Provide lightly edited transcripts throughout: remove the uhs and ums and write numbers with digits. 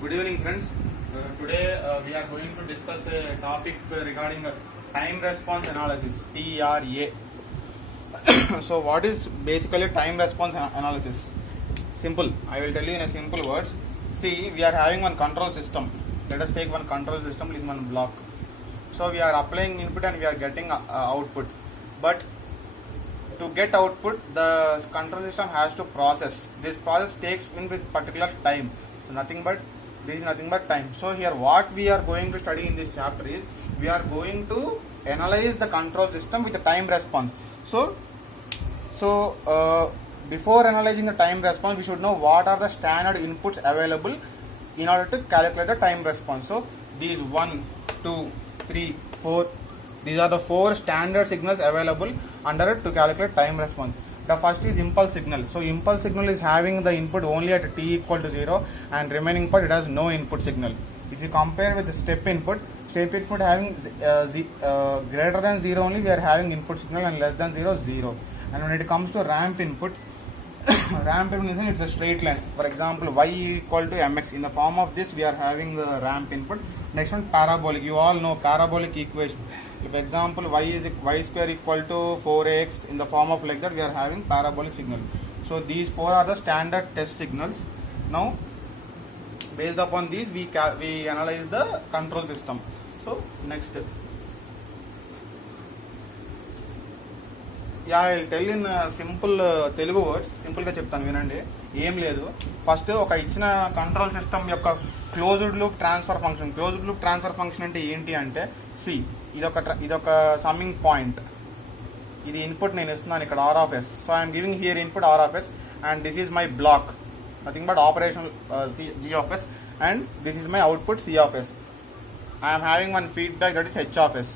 Good evening, friends. Today we are going to discuss a topic regarding time response analysis, TRA. So, what is basically time response analysis? Simple. I will tell you in a simple words. See, we are having one control system. Let us take one control system in one block. So, we are applying input and we are getting output. But to get output, the control system has to process. This process takes in with particular time. So this is nothing but time. So here what we are going to study in this chapter is we are going to analyze the control system with the time response. So before analyzing the time response, we should know what are the standard inputs available in order to calculate the time response. So these 1, 2, 3, 4, these are the 4 standard signals available under it to calculate time response. The first is impulse signal. So impulse signal is having the input only at t equal to 0 and remaining part it has no input signal. If you compare with the step input having greater than 0 only we are having input signal and less than 0, 0. And when it comes to ramp input, ramp input is it's a straight line. For example, y equal to mx. In the form of this we are having the ramp input. Next one, parabolic. You all know parabolic equation. If example y square equal to 4x in the form of like that, we are having parabolic signal. So these 4 are the standard test signals. Now based upon these we analyze the control system. So next, yeah, I will tell in simple Telugu words. Simple గా చెప్తాను వినండి. ఏం లేదు, ఫస్ట్ ఒక ఇచ్చిన control system యొక్క closed loop transfer function. Closed loop transfer function అంటే ఏంటి అంటే, సి ఇదొక సమ్మింగ్ పాయింట్. ఇది ఇన్పుట్ నేను ఇస్తున్నాను ఇక్కడ R of S. So I'm giving here input R of S and this is my block, nothing but operation G of S, and this is my output C of S. I'm having one feedback that is H of S.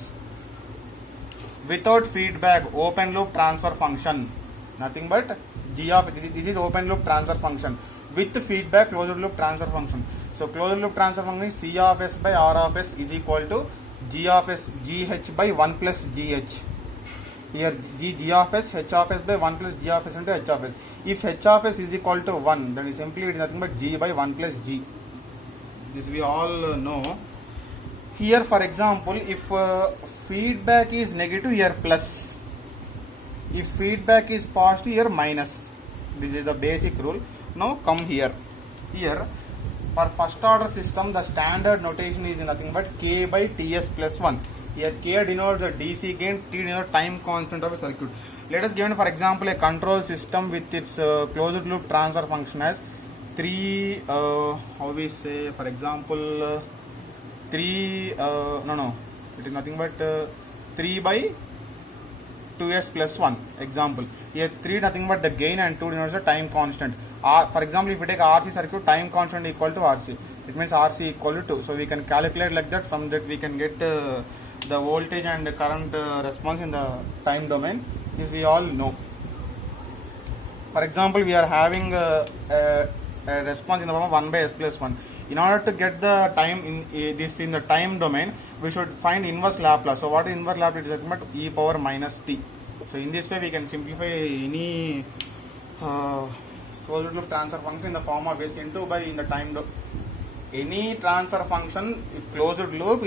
Without feedback, open loop transfer function, nothing but g of this is open loop transfer function. With feedback, closed loop transfer function. So closed loop transfer function is c of s by r of s is equal to g of s gh by 1 plus gh. Here g of s, h of s by 1 plus g of s into h of s. If h of s is equal to 1, then it simply it is nothing but g by 1 plus g. This we all know. Here for example, if feedback is negative, here plus. If feedback is positive, here minus. This is the basic rule. Now come here. Here for first order system the standard notation is nothing but k by ts plus 1. Here k denotes the DC gain, t denotes time constant of a circuit. Let us give for example a control system with its closed loop transfer function as 3 how we say, for example 3 it is nothing but 3 by 2s plus 1 example. Here 3 nothing but the gain and 2 denotes the time constant. For example, if we take RC circuit, time constant equal to RC, it means RC equal to 2. So we can calculate like that. From that we can get the voltage and the current response in the time domain. This we all know. For example, we are having a response in the form of 1 by s plus 1. In order to get the time in the time domain, we should find inverse Laplace. So what is inverse Laplace? It is nothing but e power minus t. So in this way we can simplify any closed loop transfer function in the form of s into by in the time any transfer function if closed loop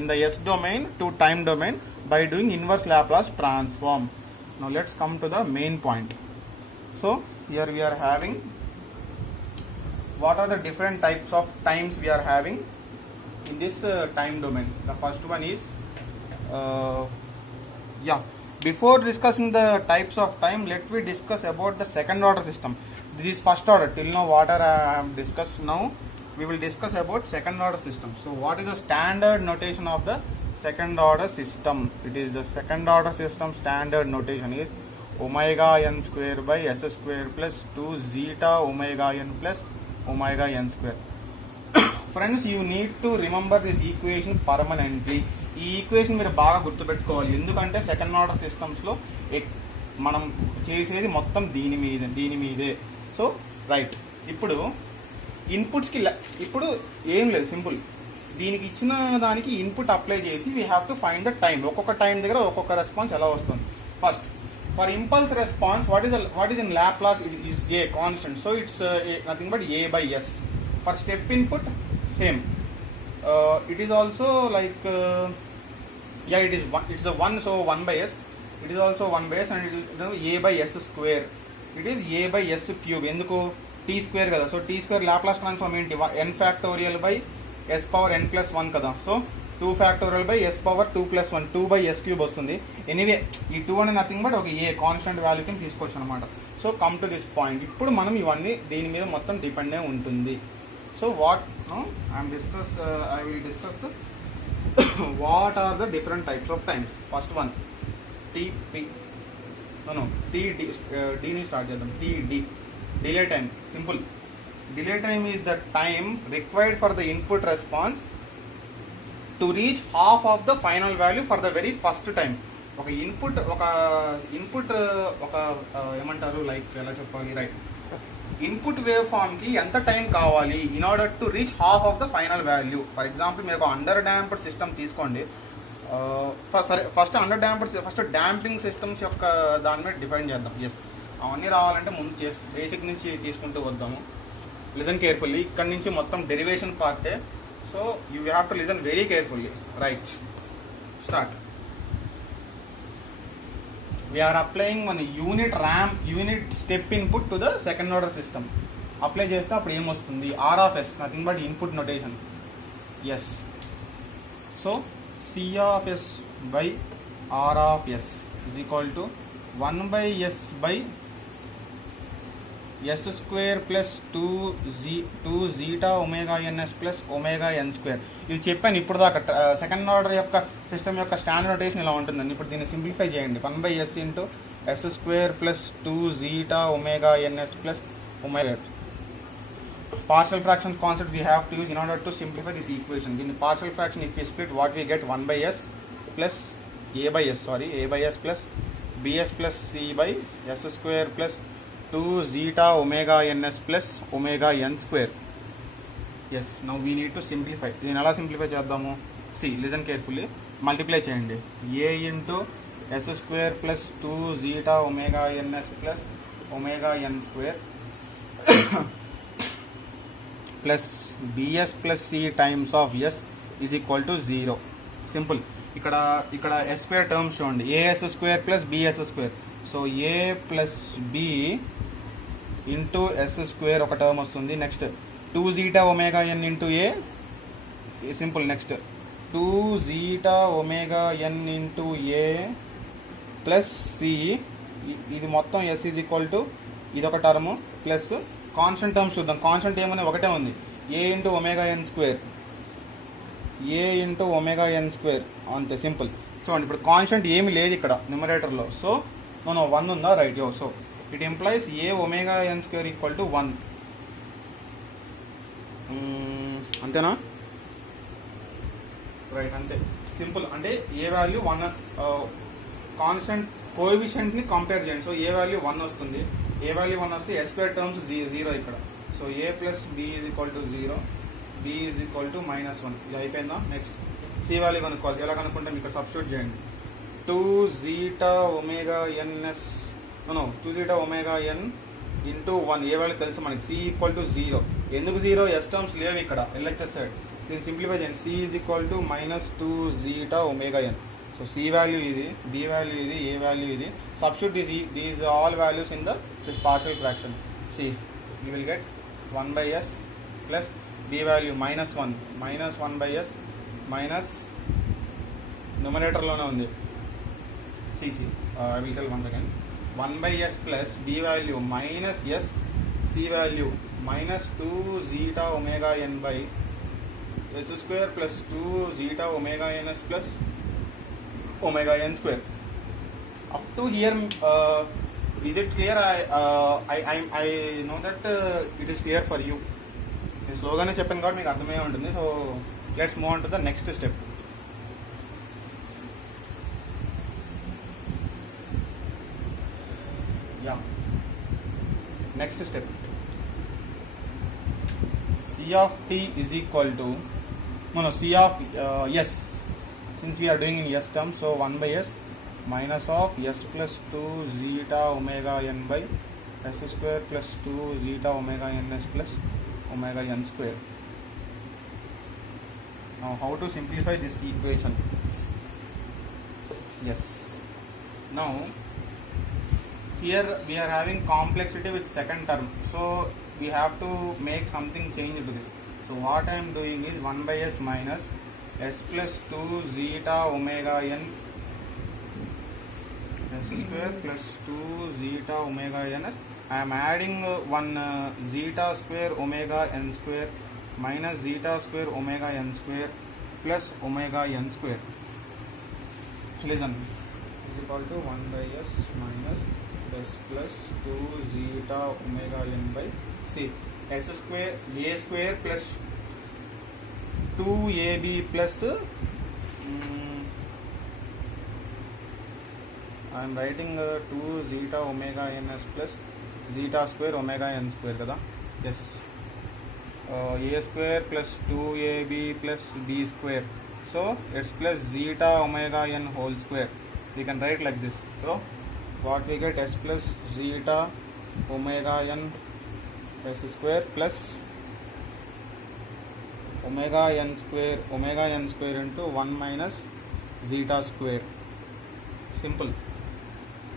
in the s domain to time domain by doing inverse Laplace transform. Now let's come to the main point. So here we are having what are the different types of times we are having in this time domain. The first one is before discussing the types of time, let me discuss about the second order system. This is first order. Till now what I have discussed, now we will discuss about second order system. So what is the standard notation of the second order system? It is the second order system standard notation is omega n square by s square plus 2 zeta omega n plus omega n square. Friends, you need to remember this equation permanently. ఈ ఈక్వేషన్ మీరు బాగా గుర్తుపెట్టుకోవాలి. ఎందుకంటే second order సిస్టమ్స్లో మనం చేసేది మొత్తం దీని మీదే. సో రైట్, ఇప్పుడు ఇన్పుట్స్కి ఇప్పుడు ఏం లేదు, సింపుల్. దీనికి ఇచ్చిన దానికి ఇన్పుట్ అప్లై చేసి we have to find the time. ఒక్కొక్క టైం దగ్గర ఒక్కొక్క రెస్పాన్స్ ఎలా వస్తుంది. First for impulse response what is in Laplace is a constant, so it's nothing but a by s. For step input same. It is also like yeah, it is one, it's a 1, so 1 by s, it is also 1 by s, and it is, you know, a by s square, it is a by s cube. ఎందుకు t square కదా, so t square Laplace transform ఏంటి, n factorial by s power n plus 1 కదా, సో 2 factorial by s power 2 ప్లస్ 1, 2 by s cube వస్తుంది. ఎనీవే ఈ 2 అనేది nothing but ఒక a constant value కింద తీసుకోవచ్చు అనమాట. So come to this point, ఇప్పుడు మనం ఇవన్నీ దీని మీద మొత్తం డిపెండ్ అయి ఉంటుంది. So what I will discuss what are the different types of times. First one, TP, D ni start chedam, TD, delay time. Simple, delay time is the time required for the input response to reach half of the final value for the very first time. ఒక ఇన్పుట్ ఒక ఏమంటారు, లైక్ ఎలా చెప్పాలి, right, input wave form కి ఎంత టైం కావాలి in order to reach half of the final value. For example మీరు ఒక అండర్ డాంప్డ్ సిస్టమ్ తీసుకోండి. సరే, ఫస్ట్ డాంపింగ్ సిస్టమ్స్ యొక్క దాని మీద డిపెండ్ చేద్దాం. ఎస్, అవన్నీ రావాలంటే ముందు బేసిక్ నుంచి తీసుకుంటూ వద్దాము. లిజన్ కేర్ఫుల్లీ, ఇక్కడ నుంచి మొత్తం డెరివేషన్ పార్టే, so you have to listen very carefully. Right, start. We are applying one unit step input to the second order system. Apply చేస్తే అప్పుడు ఏమొస్తుంది, R of S, nothing but input notation. S, so C of S by R of S is equal to 1 by S by S square plus 2 zeta omega NS plus omega N square. ఇది చెప్పాను ఇప్పుడు దాకా. Second order యొక్క system యొక్క standard notation ఇలా ఉంటుందండి. ఇప్పుడు దీన్ని సింప్లిఫై చేయండి. 1 by S into S square plus 2 zeta omega NS plus omega. Partial fraction concept we have to use in order to simplify this equation. In partial fraction, if we split, what we get, 1 by s plus a by s plus bs plus c by s square plus 2 zeta omega ns plus omega n square. Yes, now we need to simplify. దీన్ని ఎలా సింప్లిఫై చేద్దాము, see, listen carefully, multiply చేయండి. a into s square plus 2 zeta omega ns plus omega n square plus bs plus c times of s is equal to 0. Simple. ఇక్కడ s square terms చూడండి, as square plus bs square. So a plus b into s square ఒక term వస్తుంది. Next 2 zeta omega n into a, simple. Next 2 zeta omega n into a plus c, ఇది మొత్తం s is equal to ఇదొక term plus constant terms చూద్దాం. Constant ఏమని ఒకటే ఉంది, a into omega N square, a into omega N square, అంతే, సింపుల్. చూడండి, ఇప్పుడు కాన్స్టెంట్ ఏమి లేదు ఇక్కడ న్యూమరేటర్లో. సో 1 ఉందా, right. So it employs a omega N square equal to 1. అంతేనా, రైట్, అంతే, సింపుల్. అంటే ఏ వాల్యూ 1, కాన్స్టెంట్ కోఎఫిషియంట్ని కంపేర్ చేయండి. సో ఏ వాల్యూ 1 వస్తుంది, ఏ వాల్యూ 1 వస్తే ఎస్ స్క్వేర్ టర్మ్స్ 0 ఇక్కడ. So a plus b is equal to 0, b is equal to -1. ఇది అయిపోయిందా. నెక్స్ట్ సి వాల్యూ కనుక్కోవాలి. ఎలా కనుక్కుంటాం, ఇక్కడ సబ్స్టిట్యూట్ చేయండి. 2 zeta omega n s 2 zeta omega n into 1, a value తెలుసు మనకి, సి ఈక్వల్ టు 0. ఎందుకు 0, ఎస్ టర్మ్స్ లేవు ఇక్కడ, ఎల్హెచ్ఎస్ సైడ్. దీన్ని సింప్లిఫై చేయండి. C is equal to -2 zeta omega n. So c value ఇది, బి వాల్యూ ఇది, ఏ వాల్యూ ఇది. Substitute these all values in this partial fraction. See you will get 1 by s plus b value -1, -1 by s minus న్యూమరేటర్లోనే ఉంది. See see I will tell once again. 1 by s plus b value minus s, c value -2 zeta omega n by s square plus 2 zeta omega NS plus omega n square. Up to here, is it clear? I know that it is clear for you. నేను స్లోగానే చెప్పాను కాబట్టి మీకు అర్థమయ్యే ఉంటుంది. So let's move on to the next step. Yeah, next step, c of t is equal to c of s. Since we are doing in s term, so 1 by s minus of s plus 2 zeta omega n by s square plus 2 zeta omega ns plus omega n square. Now how to simplify this equation? Yes. Now here we are having complexity with second term, so we have to make something change to this. So what I am doing is 1 by s minus s plus 2 zeta omega n s square plus 2 zeta omega n s. I am adding one zeta square omega n square minus zeta square omega n square plus omega n square. Listen, is equal to 1 by s minus s plus 2 zeta omega n by c. S square a square plus 2ab plus I am writing 2 zeta omega ns plus zeta square omega n square kada. Yes, a square plus 2ab plus b square, so it's plus zeta omega n whole square. We can write like this. So what we get, s plus zeta omega n s square plus omega n square into 1 minus zeta square. Simple.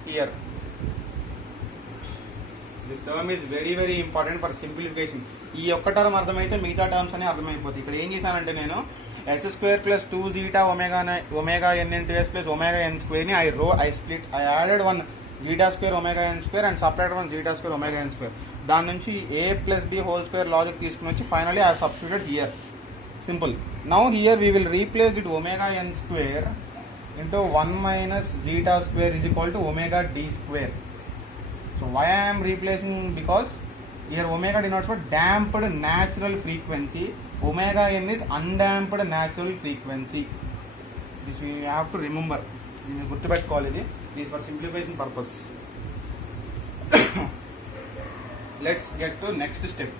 Here this term is very very important for simplification. ఈ ఒక్క టర్మ్ అర్థమైతే మిగతా టర్మ్స్ అనే అర్థమైపోతాయి. ఇక్కడ ఏం చేశానంటే నేను s square plus 2 zeta omega n into s plus omega n square ni I added one zeta square omega n square and separated one zeta square omega n square. దాని నుంచి a plus b whole square logic తీసుకుని వచ్చి finally I have substituted here. Simple. Now here we will replace it omega n square into 1 minus zeta square is equal to omega d square. So why I am replacing? Because here omega denotes for damped natural frequency, omega n is undamped natural frequency. This we have to remember. గుర్తుపెట్టుకోవాలి ఇది. This for simplification purpose. Let's get to next step.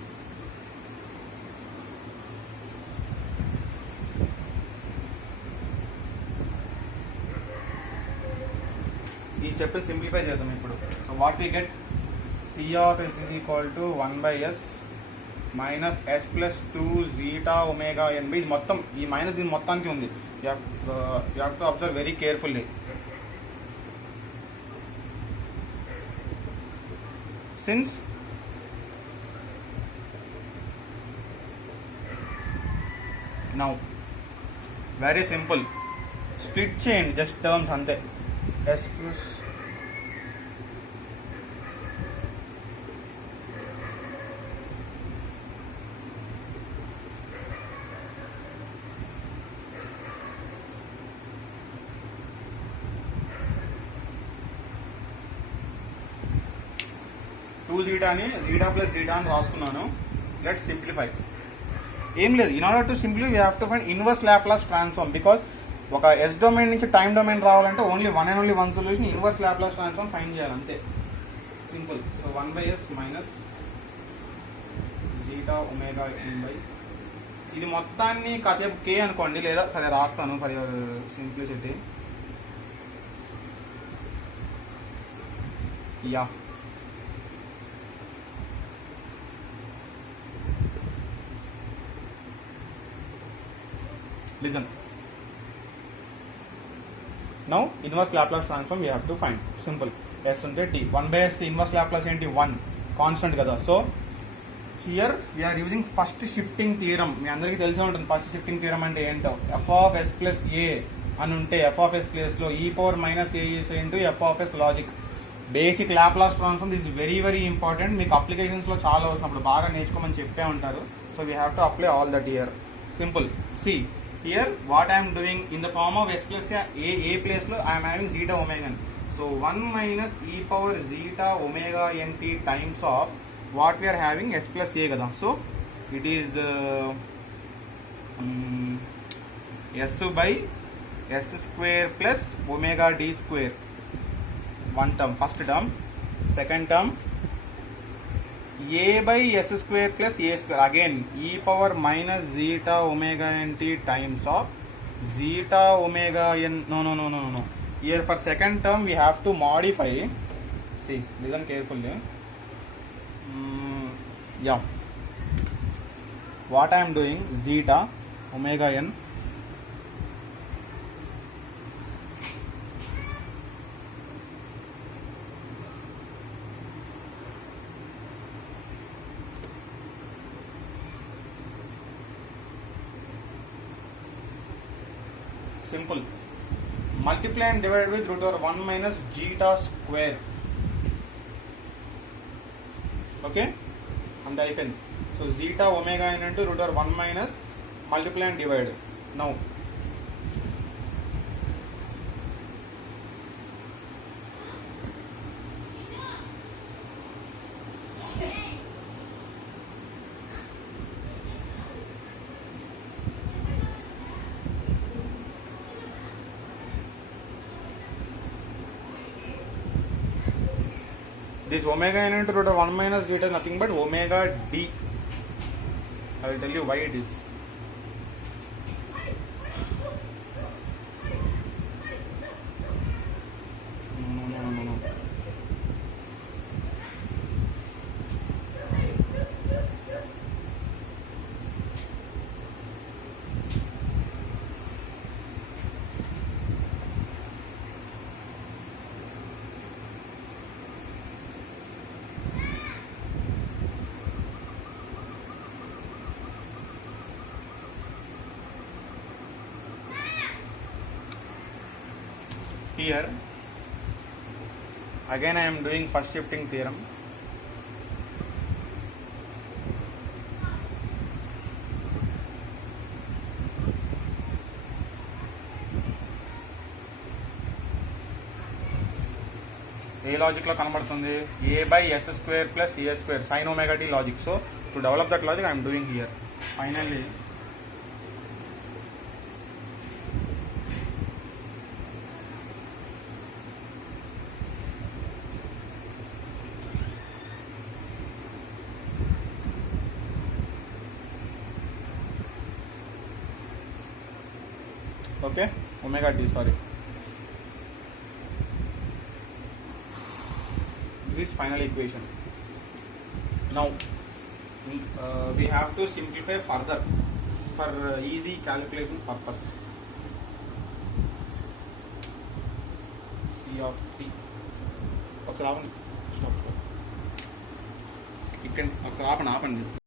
ఈ step simplify చేద్దాం ఇప్పుడు. So what we get, c of s is equal to 1 by s minus s plus 2 zeta omega n by, ఇది మొత్తం ఈ మైనస్ దీని మొత్తానికి ఉంది. You have to observe very carefully. Since now very simple, split change just terms ante. S plus 2 zeta అని zeta plus zeta అని రాసుకున్నాను. Let's simplify. ఏం లేదు, in order to simplify we have to find inverse Laplace transform. Because ఒక yes domain నుంచి time domain రావాలంటే only one and only one solution, inverse Laplace transform find చేయాలి అంతే. Simple. So 1 by s minus zeta omega n by, ఇది మొత్తాన్ని కాసేపు k అనుకోండి, లేదా సరే రాస్తాను for your simplicity. Yeah listen, now inverse Laplace transform we have to find. Simple. S unte t 1 by s inverse Laplace enti 1 constant kada. So here we are using first shifting theorem. మీ అందరికీ తెలిసే ఉంటుంది first shifting theorem అంటే ఏంటో. f of s plus a అని ఉంటే f of s place లో e power minus a is into f of s logic. Basic Laplace transform this very very important. మీకు applications లో చాలా వస్తున్నప్పుడు బాగా నేర్చుకోమని చెప్పే ఉంటారు. So we have to apply all that here. Simple. C here what I am doing in the form of s plus a place lo I am having zeta omega n. So 1 minus e power zeta omega n t times of what we are having s plus a kada. So it is s by s square plus omega d square. One term, first term. Second term a by s square plus a square, again e power minus zeta omega n t times of zeta omega n. No. Here for second term we have to modify. See, listen carefully. Yeah, what I am doing, zeta omega n simple. Multiply and divide with root over 1 minus zeta square. Okay, and అయిపోయింది. So zeta omega n into root over 1 minus multiply and divide. Now this omega n into root of 1 minus zeta is nothing but omega d. I will tell you why it is. No. Here again I am doing first shifting theorem. ఏ లాజిక్ లో కనబడుతుంది a by s square plus a square sin omega t logic. So to develop that logic I am doing here. Finally okay, omega t, sorry, this is final equation. Now we have to simplify further for easy calculation purpose. C of t ఒకసారి ఆపండి, ఇక్కడ ఒకసారి ఆపండి